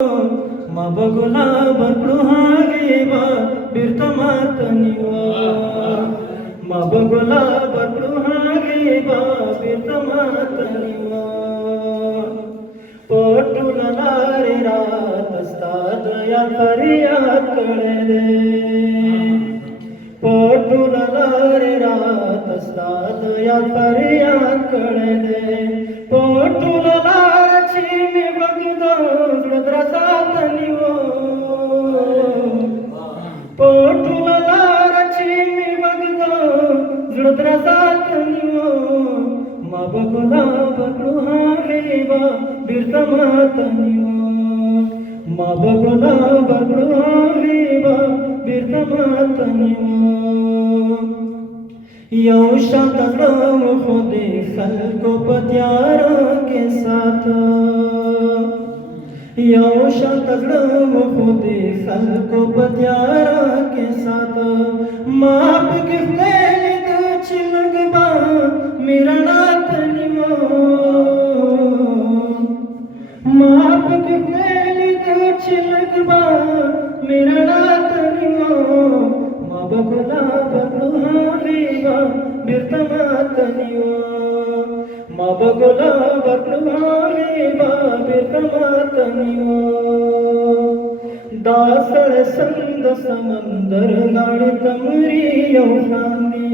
ಮಬಗುಲ ಬರ್ಕು ಹಾಗೆವ ಬಿರ್ತಮಾತನಿವ ಮಬಗುಲ ಬರ್ಕು ಹಾಗೆವ ಬಿರ್ತಮಾತನಿವ ಪೋಟುಲಲಾರೆ ರಾತಸ್ತಾದಯ ಫರಿಯಾದ್ ಕಳೆದೆ ಪೋಟುಲಲಾರೆ ರಾತಸ್ತಾದಯ ಫರಿಯಾದ್ ಕಳೆದೆ ಪೋಟುಲಲಾರ ಚೀಮಿ ಬಗ್ದೋ ರುದ್ರಸಾತನಿವೋ ಪೋಟುಲಲಾರ ಚೀಮಿ ಬಗ್ದೋ ರುದ್ರಸಾತನಿವೋ ಮಬಗುಲ ಬರ್ಕು ಹಾಗೆವ ಬಿರ್ತಮಾತನಿವೋ ಮಬಗುಲ ಬರ್ಕು ಹಾಗೆವ बिरतमातनिवो यौशा तगड़म खुदे खल्को पत्यारों के साथ यौशा तगड़म खुदे खल्को पत्यारों के साथ माप गिफ्ते लिद चिलगबा मेरा नातनिवो माप गिफ्ते लिद चिलगबा मेरा नातनिवो मबगुला बगु हारेवा बिरतमातनिवो मबगुला बगु हारेवा बिरतमातनिवो दासड़ संग समंदर गाड़ी तमरी यौनानी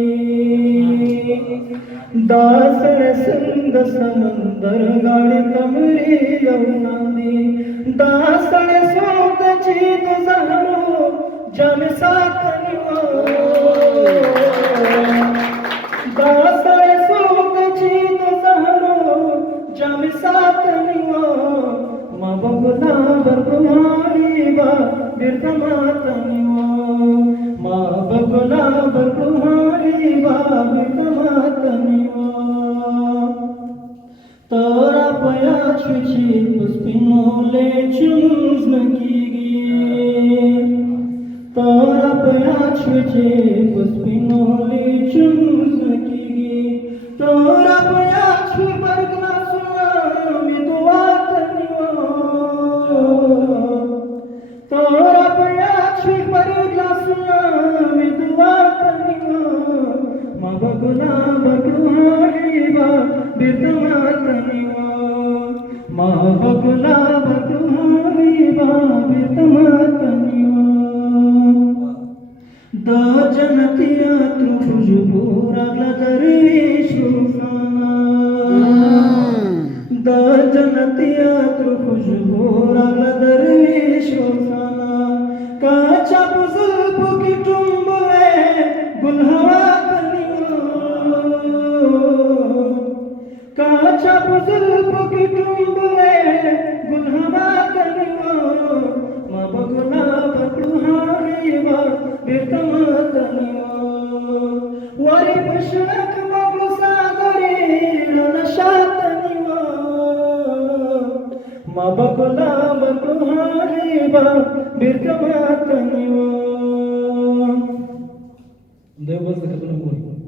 दासड़ संग समंदर गाड़ी तमरी यौनानी दासड़ सोत चीत जहरो जम सातनिवो दासड़ सोत चीत जहरो जम सातनिवो मबगुला बरगु हारेवा बिरतमातनिवो मबगुला बरगु हारेवा बिरतमातनिवो तोरा पया छुची पुष्पिनोले चुंजनकीगी तोरा पया छुची पुष्पिनोले चुंजनकीगी तोरा पया छु बरगना सुना मिदुवातनिवो तोरा पया छु बरगना सुना मिदुवातनिवो मबगुला बरगु हारेवा बिरतमातनिवो मबगुला बरगु हारेवा बिरतमातनिवो दो जनतिया तू खुशबूरा दरवेशु खाना दो जनतिया तू खुशबूरा दरवेशु खाना काचा बुजुर्ग की टुंबले गुलहवा काचा बुजुर्ग की टुंबले गुलहवा तनिवो मबगुला बरगु हारेवा बिरतमातनिवो वरी बशनक मगु सागरे नशातनिवो मबगुला बरगु हारेवा बिरतमातनिवो देव बस